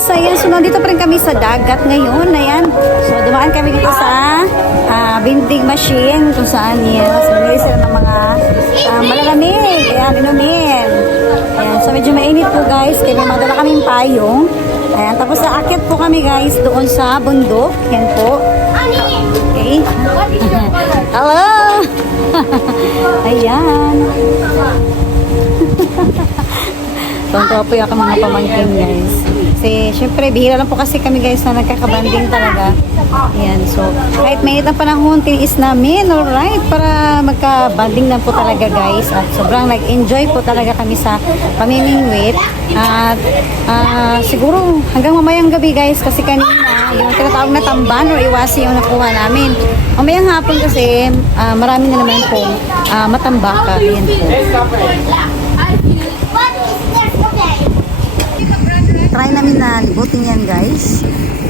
guys, ayan, so nandito pa rin kami sa dagat ngayon, ayan. So dumaan kami dito sa vending machine kung saan yan. So nilili sila ng mga malalamig, ayan, inumin. Ayan, so medyo mainit po guys, kaya may madala kaming payong. Ayan, tapos aakyat po kami guys doon sa bundok, yan po. Okay. Hello! Ayan. Tonto po yung mga pamangkin guys. Kasi syempre bihira lang po kasi kami guys na nagkakabanding talaga. Ayan, so kahit mainit ang panahon, tiniis namin, alright, para magkabanding lang po talaga guys. At sobrang nag-enjoy po talaga kami sa pamimingwit. At siguro hanggang mamayang gabi guys, kasi kanina yung tinatawag na tamban or iwasi yung nakuha namin. Mamayang hapon kasi marami na naman po matambaka. Ayan po. Try namin na libutin yan guys,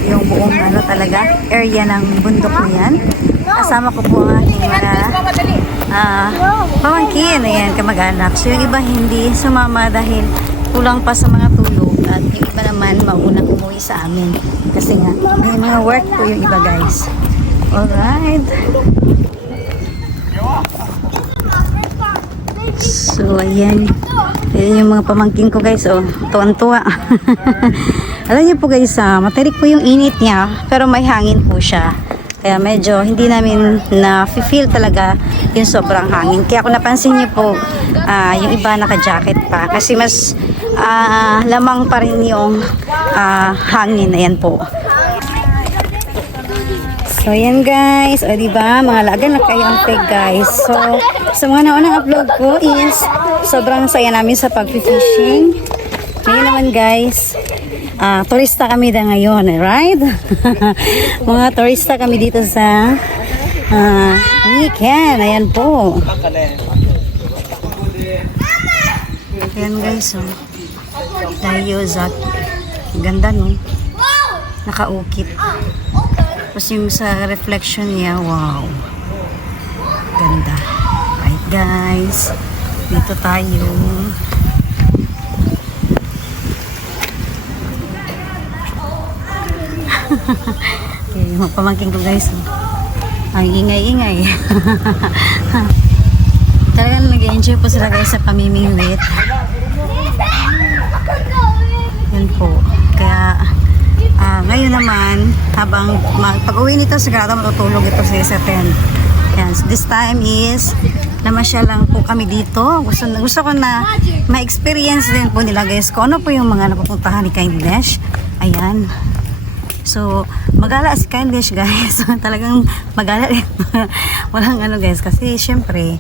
yung buong ano talaga area ng bundok niyan. Kasama ko po ang aking mga pamangkin, ayan, kamag-anak. So yung iba hindi sumama dahil kulang pa sa mga tulog, at yung iba naman maunang umuwi sa amin kasi nga may mga work po yung iba guys. Alright, so ayan, ayan yung mga pamangkin ko guys, oh, tuwan-tuwa. Alam niyo po guys, matarik po yung init niya, pero may hangin po siya, kaya medyo hindi namin na-feel talaga yung sobrang hangin. Kaya kung napansin niyo po, yung iba naka-jacket pa kasi mas lamang pa rin yung hangin. Ayan po. So yan guys, o diba, mga laga na kayo ang peg guys. So sa mga naunang upload ko is sobrang saya namin sa pag-fishing. Ngayon naman guys, turista kami na ngayon, right? Mga turista kami dito sa weekend. Ayan po. Ayan guys, oh. Daiyozaki. Ganda no? Nakaukit. Tapos yung sa reflection niya, wow. Ganda. Right guys. Dito tayo. Okay, yung pamangkin ko guys. Ang ingay-ingay. Talagang nag-enjoy po sila guys sa pamimingwit. Yan po. Kaya ngayon naman, habang pag-uwi nito, sigurado matutulog ito sa tent. Yan. So this time is namasyal lang po kami dito. Gusto ko na ma-experience din po nila guys kung ano po yung mga napupuntahan ni Kindness. Ayan. So, magala si Kindness guys. Talagang magala. Walang ano guys. Kasi syempre,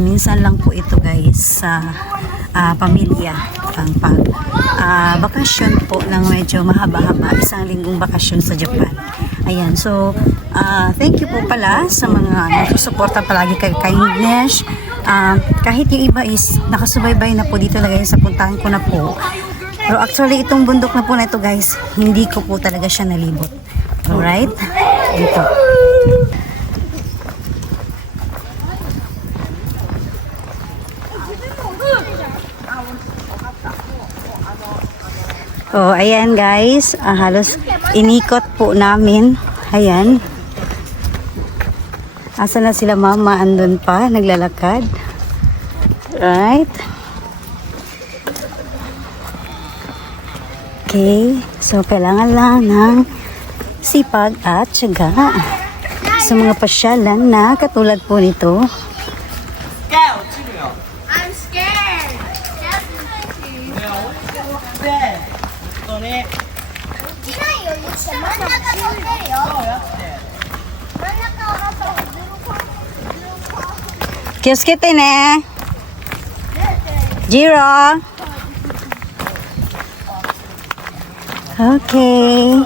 minsan lang po ito guys sa pamilya. Ang bakasyon po ng medyo mahaba-haba. Isang linggong bakasyon sa Japan. Ayan. So, thank you po pala sa mga nagsusuporta palagi kay Kindness. Kahit yung iba is nakasubaybay na po dito lagay sa puntahan ko na po. Pero actually, itong bundok na po na ito guys, hindi ko po talaga siya nalibot. Alright? Ito. Oh, ayan guys. Halos inikot po namin. Ayan. Asa na sila mama? Andun pa. Naglalakad. Right? Okay, so kailangan lang ng sipag at tiyaga sa mga pasyalan na katulad po nito. I'm scared. Kiyosukete ne. Jiro. Okay.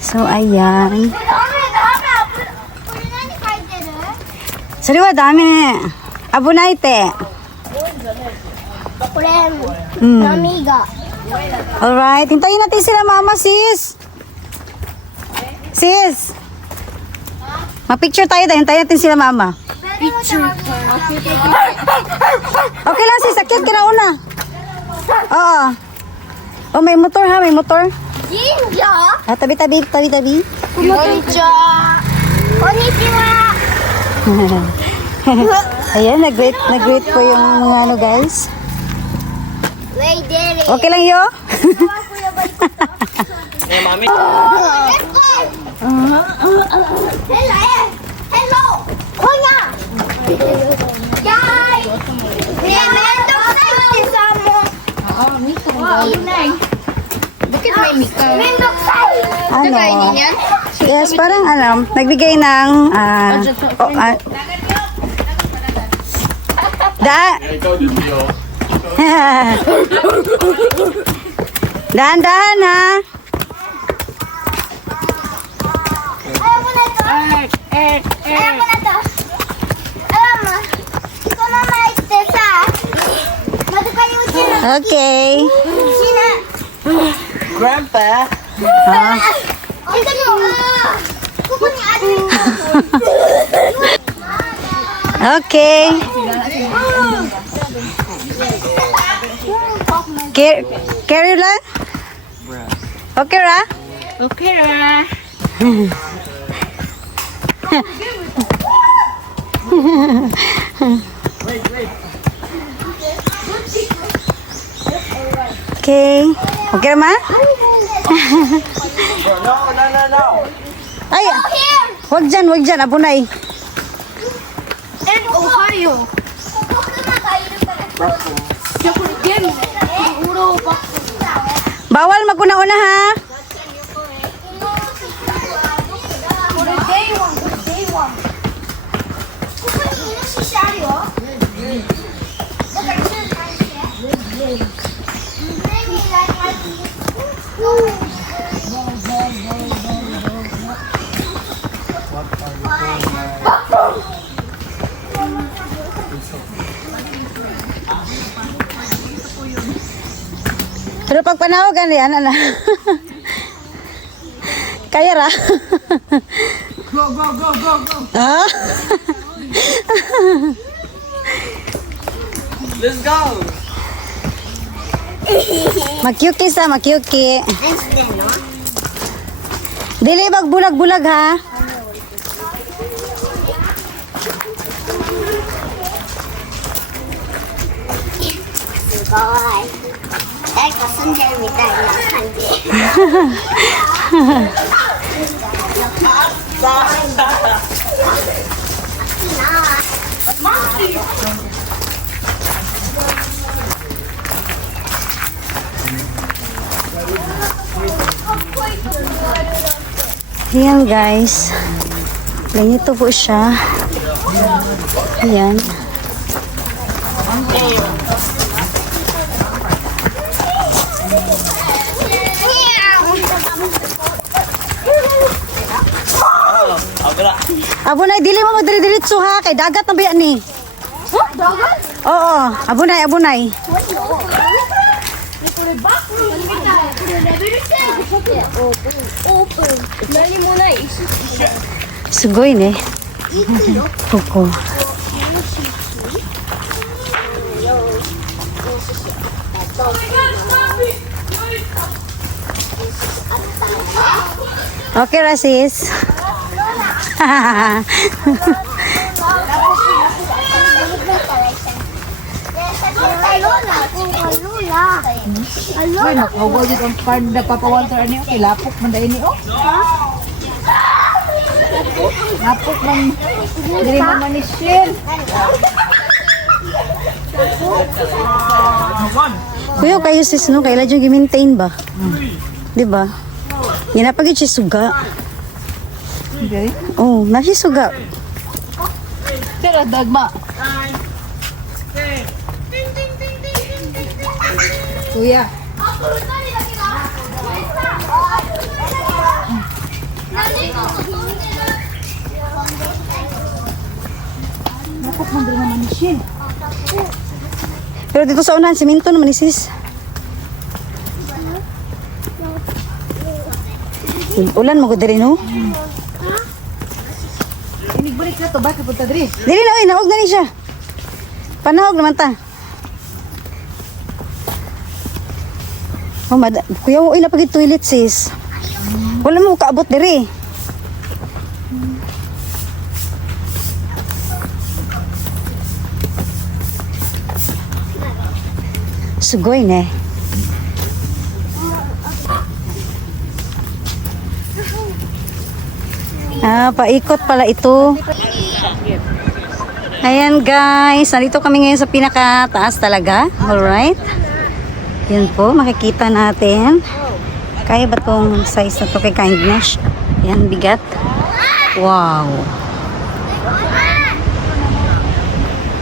So, ayan. Sari wa dame ne. Abunai te. Nami ga. Alright. Hintayin natin sila mama, sis. Sis. Ma-picture tayo dahil. Hintayin natin sila mama. Picture. Okay lang sis. Akyat ka na una. Oo. Oh, may motor ha, may motor. Jinja. Ah, tabi-tabi. Konnichiwa. Konnichiwa. Ayan, nag-greet po yung mga ano guys. Wait, Daddy. Okay lang yo? Let's go. Hello. Konya. Yay. Bakit may mika? Ano? Yes, parang ano, nagbigay ng Dahan-dahan ha. Okay. Grandpa. Okay. Carry lang? Okay ra? Okay, ra. Okay. Okay ra ma? No. Ay, wag dyan, abunay. Ohio. Bawal maguna-una ha. Pero pag panawagan yan, ano? Kaya ra? Go. Ah? Let's go. Makyuki sa makyuki. Dili magbulag-bulag ha. Bye. Ecco, sono già Ayan guys. Ganito po siya. Ayan. Abunay, dili mo madiri-diritso ha. Kay dagat na ba yan ni? Oo, abunay. Open. Nani muna Sugoy ne. Kuko. Okay, Rasis. Ay, nakawal dito ang pan na papawantar niyo. Kilapok man dahil niyo. Lapok man. Dili man manisil. Kuya, kayo sis, no? Kailan yung i-maintain ba? Di ba? Ginapagid siya suga. Okay. Oh, nasi suga. Pero dagma. Kuya. Lapok man dili man manisil. Pero dito sa unahan, simento naman sis. Ulan mo ko diri, no? Inigbalik na to. Bakit punta diri? Dili na, naog na ni siya. Panahog naman ta. Oh, kuya, uy, lapag toilet, sis. Wala mo kaabot diri. Sugoy, ne. Paikot pala ito. Ayan guys, nandito kami ngayon sa pinakataas talaga. Alright. Yan po, makikita natin. Kaya ba itong size na to kay Kindness? Yan, bigat. Wow.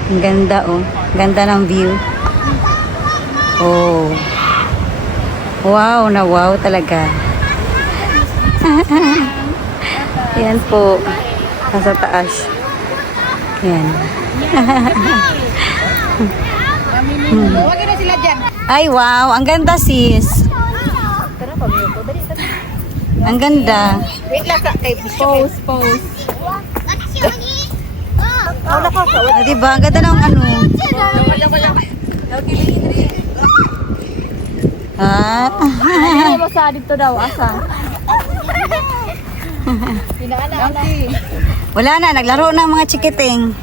Ang ganda oh. Ganda ng view. Oh. Wow na wow talaga. Yan po. Nasa taas. Yan. Huwag na sila dyan. Ay, wow. Ang ganda, sis. Ang ganda. Wait lang sa kay pose. Diba? Ang ganda ng ano. Ano mo sa dito daw, asa? Wala na. Naglaro na ang mga chikiting.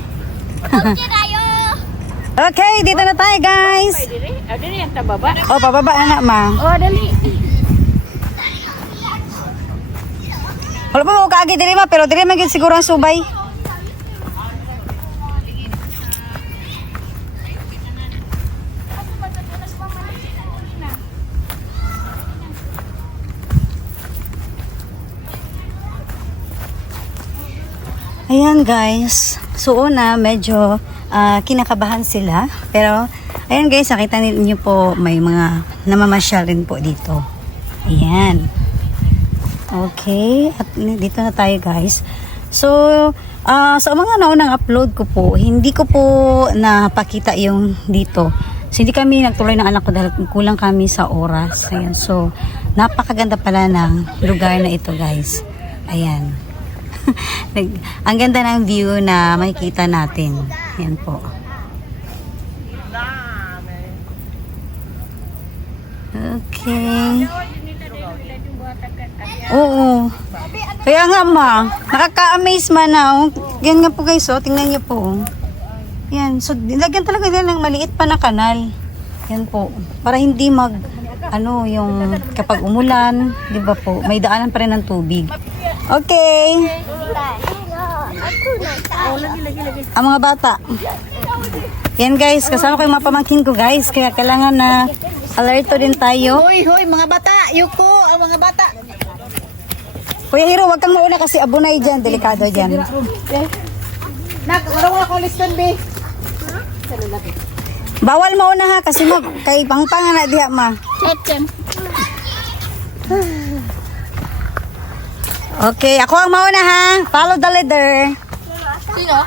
Okay, dito na tayo, guys. Dili ang tababa. Oh, pababa na, ma. Oh, dali. Wala pa mo kaagi diri ma, pero diri magiging siguro ang subay. Ayan guys, so una medyo kinakabahan sila, pero ayan guys, nakita niyo po may mga namamasyal rin po dito. Ayan. Okay, at dito na tayo guys. So, sa mga naunang upload ko po, hindi ko po napakita yung dito. So, hindi kami nagtuloy ng anak ko dahil kulang kami sa oras. Ayan, so, napakaganda pala ng lugar na ito guys. Ayan. Ang ganda ng view na makikita natin. Ayan po. Okay. Oo. Kaya nga ma, nakaka-amaze man na. Oh. Yan nga po guys, oh. Tingnan niyo po. Oh. Yan. So, nilagyan talaga nila ng maliit pa na kanal. Yan po. Para hindi yung kapag umulan, di ba po, may daanan pa rin ng tubig. Okay. Ang mga bata. Yan guys, kasama ko yung mga pamangkin ko guys. Kaya kailangan na alerto din tayo. Hoy, mga bata. Yuko, ang mga bata. Kuya Hiro, wag kang mauna kasi abunay dyan. Delikado dyan. Wala ko liston, be. Bawal mauna ha kasi kay pangpang na diha ma. Okay, ako ang mauna ha. Follow the leader. Sino?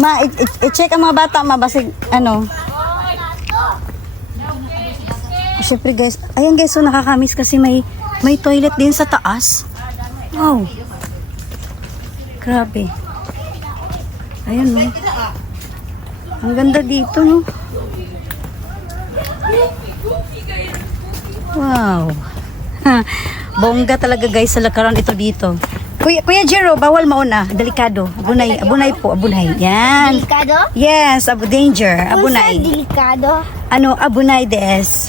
Ma, i-check ang mga bata ma. Basig, Siyempre guys, ayan guys, so nakakamiss kasi may toilet din sa taas. Wow. Grabe. Ayan no. Ang ganda dito no. Wow. Bongga talaga guys sa lakaran ito dito. Kuya Jero, bawal mauna. Delikado. Abunay po, abunay. Yan. Delikado? Yes, danger. Abunay. Delikado? Abunay des.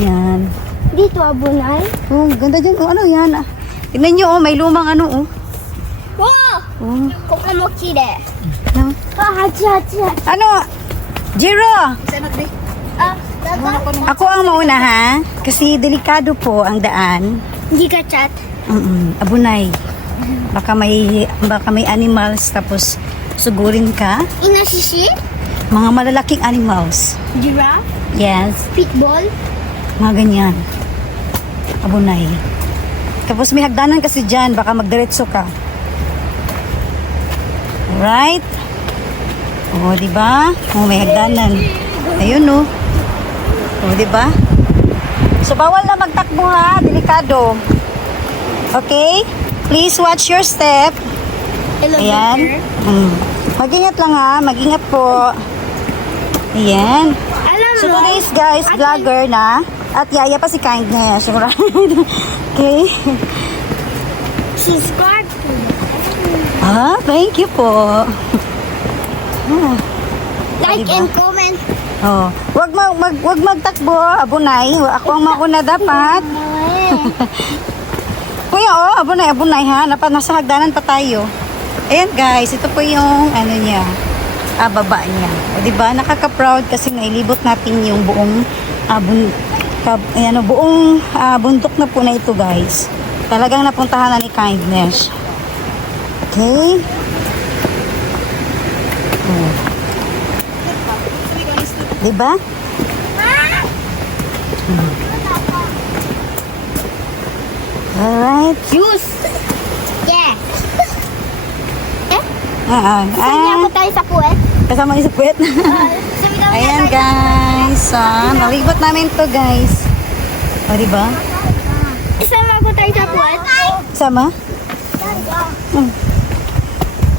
Yan. Dito abunay? Oh, ganda dyan. Oh, yan. Tingnan nyo, may lumang oh. Wow! Oh. Kokomochi de. No? Hachi. Jero! Dada? Ako ang mauna ha. Kasi delikado po ang daan. Hindi ka chat? Abunay. Baka may animals tapos sugurin ka. Inasisi? Mga malalaking animals. Giraffe? Yes. Pitbull? Mga ganyan. Abunay. Tapos may hagdanan kasi dyan. Baka magdiretso ka. Alright? O, diba? O, may hagdanan. Ayun, no? O, diba? So, bawal na magtakbo ha. Delikado. Okay? Please watch your step. Ayan. Mag-ingat lang ha. Mag-ingat po. Ayan. Alam So today's guys, vlogger na. At yaya pa si Kindness. Right? Okay. She's got Ah, thank you po. like and comment. Oh, wag magtakbo, abunay. Ako ang mauna dapat. Kuya, oh, abunay ha. Nasa hagdanan pa tayo. Ayan guys, ito po yung ano niya. Baba niya. O, diba? Nakaka-proud kasi nailibot natin yung buong buong bundok na po na ito guys. Talagang napuntahan na ni Kindness. Okay? Oh. Diba? Alright. Juice. Yeah. Ah, Sabi tayo sa puwet. kasama ni sa puwet. Ayan guys. Nalibot namin to guys. O, diba? Isama ko tayo sa puwet. Sama?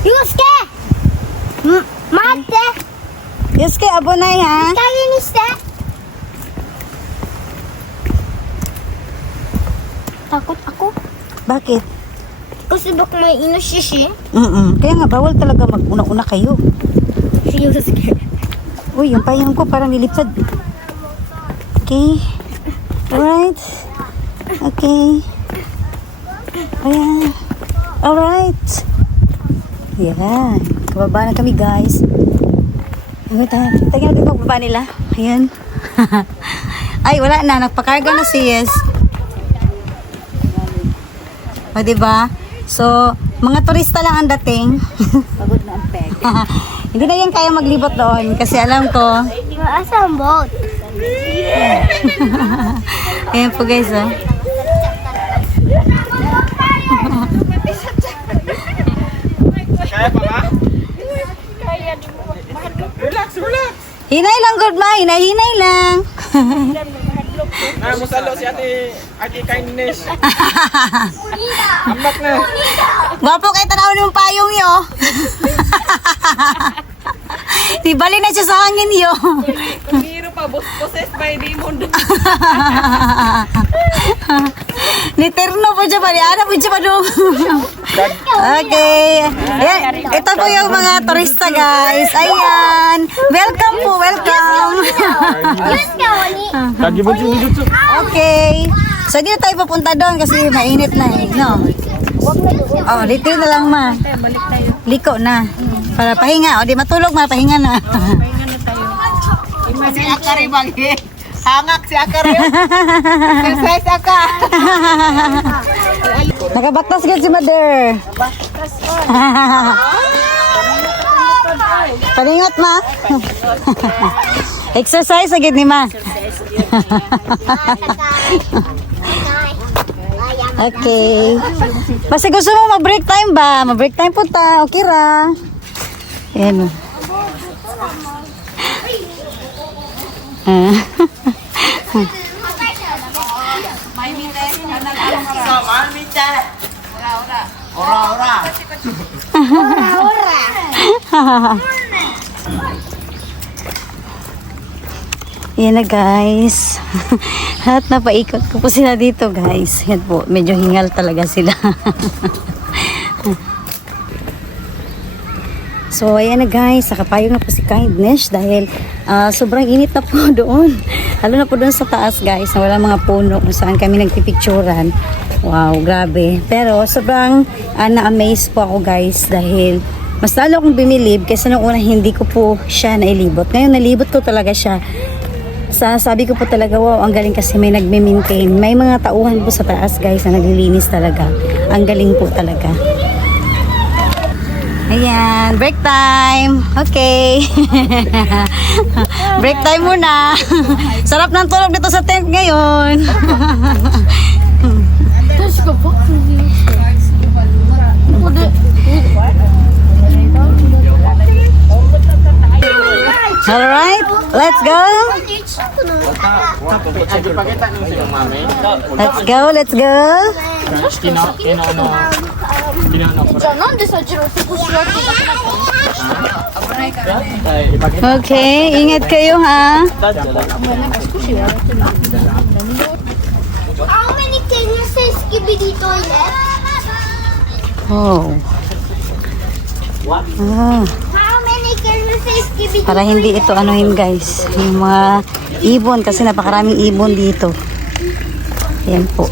Yusuke! Mate! Yusuke, abunay ha? Tayo ni Ste. Takot ako. Bakit? Kasi baka may inoshishi. Kaya nga, bawal talaga mag-una-una kayo. Si Yusuke. Uy, yung payang ko parang nilipad. Okay. Alright. Okay. Ayan. Alright. Ayan. Kababa na kami guys. Tingnan natin pagbaba nila. Ayan. Ay, wala na. Nagpakarga na si Yes. O, diba? So, mga turista lang ang dating. Pagod na ang peg. Hindi na yan kaya maglibot doon kasi alam ko. Asang boat. Ayan po guys, oh. Kaya pa ba? Relax. Hinay lang, good ma. Hinay lang. Musalo si ate Kindness. Ambak na. Gwapo kay tanawin yung payong yo. Di bali na siya sa hangin yo. Hiro pa, boses by Demon. Ni terno po siya pa. Ano po siya pa doon? Okay. Ayan, ito po yung mga turista guys. Ayan. Welcome po, welcome. Yusuke, wani. Lagi mo dito. Okay. So, di na tayo papunta doon kasi mainit na eh. No? Oh, dito na lang ma. Liko na. Para pahinga. O, di matulog ma, pahinga na. Si Akari bagi. Hangak si Akari. Exercise Aka. Nakabaktas ka si mother. Palingot ma. Exercise agad ni ma. Okay. Basta gusto mo mag-break time ba? Mag-break time punta. Okay ra. Ayan. Ora. Yan na guys. At napaikot ko po sila dito guys. Yan po, medyo hingal talaga sila. So ayan na guys, nakapayong na po si Kindness dahil sobrang init na po doon. Lalo na po doon sa taas guys, na walang mga puno kung saan kami nagpipicturan. Wow, grabe. Pero sobrang na-amaze po ako guys dahil mas lalo akong bumilib kasi nung una hindi ko po siya nailibot. Ngayon nalibot ko talaga siya. Sabi ko po talaga, wow, ang galing kasi may nagme-maintain. May mga tauhan po sa taas guys na naglilinis talaga. Ang galing po talaga. Ayan, break time. Okay. Break time muna. Sarap ng tulog dito sa tent ngayon. Alright, let's go. Let's go. Kino ano. なんでさ、ジローそこ座ってOkay, ingat kayo ha. How many can you say skibidi toilet? Oh. Ah, How many can you say skibidi para hindi ito anuhin guys. Yung mga ibon kasi napakaraming ibon dito. Yan po.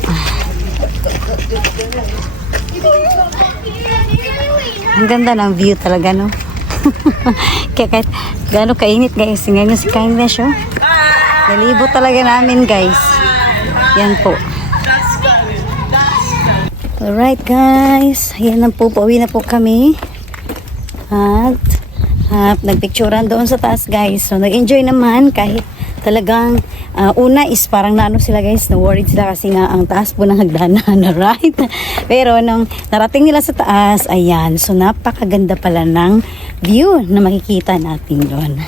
Ang ganda ng view talaga, no? Kaya kahit gaano kainit guys, ngayon si Kindness, oh. Nalibot talaga namin guys. Yan po. Alright guys, yan na po, pauwi na po kami. At nagpicturean doon sa taas guys. So nag-enjoy naman kahit talagang una is parang naano sila guys, na-worried sila kasi nga ang taas po ng hagdanan, right? Pero nung narating nila sa taas, ayan, so napakaganda pala ng view na makikita natin doon.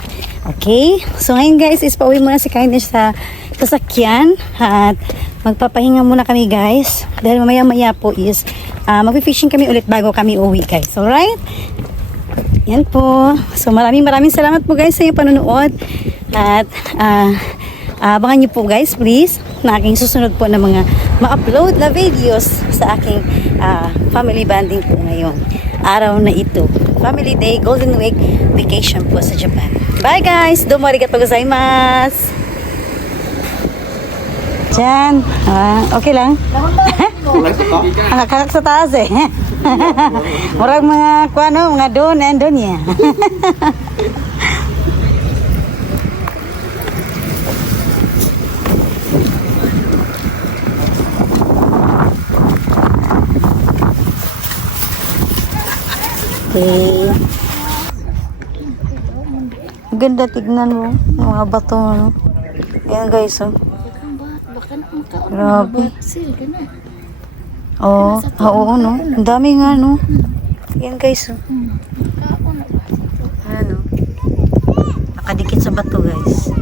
Okay? So ngayon guys, is pauwi muna si Kindness sa sasakyan at magpapahinga muna kami guys dahil mamaya-maya po is magpi-fishing kami ulit bago kami uwi guys. Alright? Yan po. So maraming salamat po guys sa inyong panonood at abangan nyo po guys please na aking susunod po na mga ma-upload na videos sa aking family bonding po ngayon. Araw na ito. Family Day, Golden Week, vacation po sa Japan. Bye guys! Domo arigatou gozaimasu! Diyan. Okay lang. Nakakak sa taas eh. Murag mga kuano, mga doon and doon ya. Okay. Ganda tignan mo. Yung mga bato. No? Ayan guys. Oh. Grabe. Oo. Oo no. Ang dami nga no. Ayan guys. Oh. Ano. Nakadikit sa bato guys.